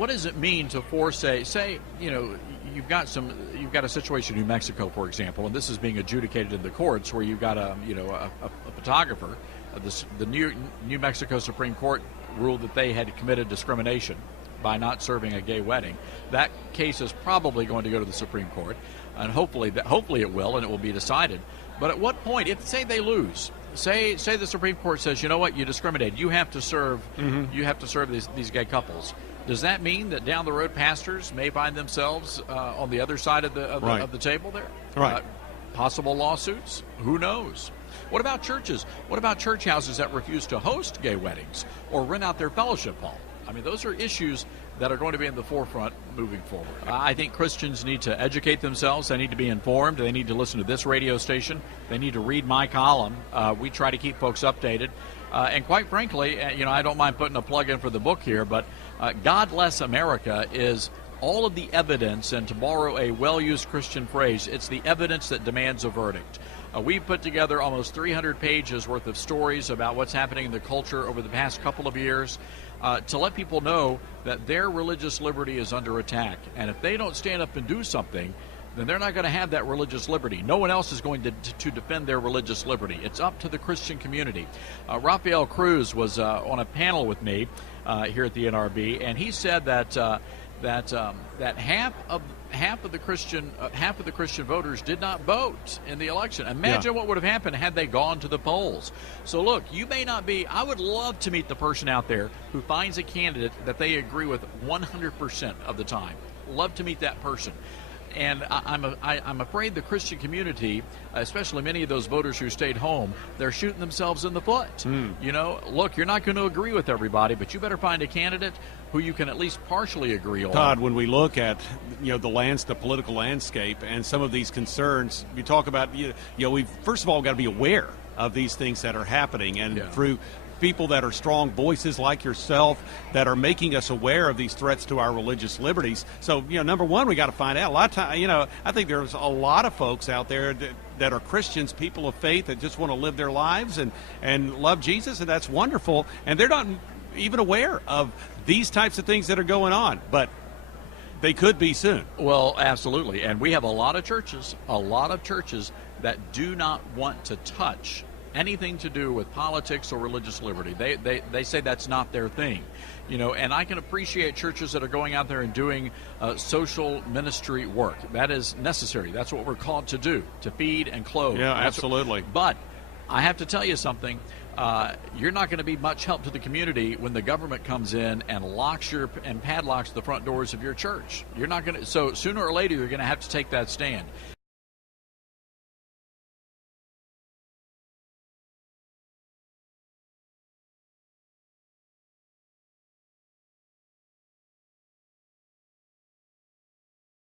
what does it mean to force say, you know, you've got a situation in New Mexico, for example, and this is being adjudicated in the courts where you've got a photographer. The New Mexico Supreme Court ruled that they had committed discrimination by not serving a gay wedding. That case is probably going to go to the Supreme Court, and hopefully it will, and it will be decided. But at what point, if say they lose, say the Supreme Court says, you know what, you discriminated, you have to serve these gay couples. Does that mean that down the road pastors may find themselves on the other side of the table there? Right. Possible lawsuits? Who knows? What about churches? What about church houses that refuse to host gay weddings or rent out their fellowship hall? I mean, those are issues that are going to be in the forefront moving forward. I think Christians need to educate themselves. They need to be informed. They need to listen to this radio station. They need to read my column. We try to keep folks updated. And quite frankly, you know, I don't mind putting a plug in for the book here, but God Bless America is all of the evidence, and to borrow a well-used Christian phrase, it's the evidence that demands a verdict. We've put together almost 300 pages worth of stories about what's happening in the culture over the past couple of years to let people know that their religious liberty is under attack. And if they don't stand up and do something, then they're not going to have that religious liberty. No one else is going to defend their religious liberty. It's up to the Christian community. Rafael Cruz was on a panel with me here at the NRB, and he said that half of the Christian voters did not vote in the election. Imagine what would have happened had they gone to the polls. So look, you may not be. I would love to meet the person out there who finds a candidate that they agree with 100% of the time. Love to meet that person. And I'm afraid the Christian community, especially many of those voters who stayed home, they're shooting themselves in the foot. You know, look, you're not going to agree with everybody, but you better find a candidate who you can at least partially agree on. Todd, when we look at, you know, the political landscape and some of these concerns, you talk about, you know, we've first of all got to be aware of these things that are happening, and through people that are strong voices like yourself that are making us aware of these threats to our religious liberties. So, you know, number one, we got to find out. A lot of time, you know, I think there's a lot of folks out there that are Christians, people of faith, that just want to live their lives and love Jesus, and that's wonderful. And they're not even aware of these types of things that are going on, but they could be soon. Well, absolutely. And we have a lot of churches that do not want to touch anything to do with politics or religious liberty. They say that's not their thing, you know. And I can appreciate churches that are going out there and doing social ministry work. That is necessary. That's what we're called to do, to feed and clothe. Yeah, absolutely. But I have to tell you something. You're not going to be much help to the community when the government comes in and padlocks the front doors of your church. You're not going to. So sooner or later, you're going to have to take that stand.